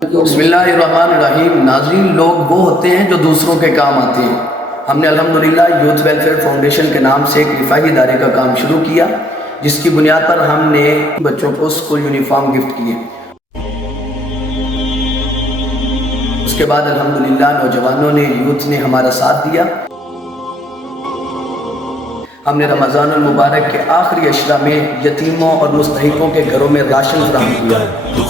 बिस्मिल्लाहिर्रहमानिर्रहीम। नाज़रीन, लोग वो होते हैं जो दूसरों के काम आते हैं। हमने अल्हम्दुलिल्लाह यूथ वेलफेयर फाउंडेशन के नाम से एक रिफाही इदारे का काम शुरू किया, जिसकी बुनियाद पर हमने बच्चों को स्कूल यूनिफॉर्म गिफ्ट किए। उसके बाद अल्हम्दुलिल्लाह नौजवानों ने, यूथ ने हमारा साथ दिया। हमने रमज़ानुल मुबारक के आखिरी अशरा में यतीमों और मुस्तहिकों के घरों में राशन फराहम किया।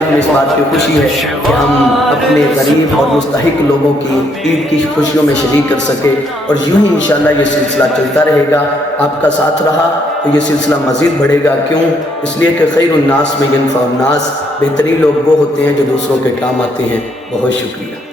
इस बात की खुशी है कि हम अपने गरीब और मुस्तहिक लोगों की ईद की खुशियों में शरीक कर सके, और यूं ही इंशाअल्लाह ये सिलसिला चलता रहेगा। आपका साथ रहा तो ये सिलसिला मज़ीद बढ़ेगा। क्यों? इसलिए कि खैरुन्नास में यनफ़उन्नास, बेहतरीन लोग वो होते हैं जो दूसरों के काम आते हैं। बहुत शुक्रिया।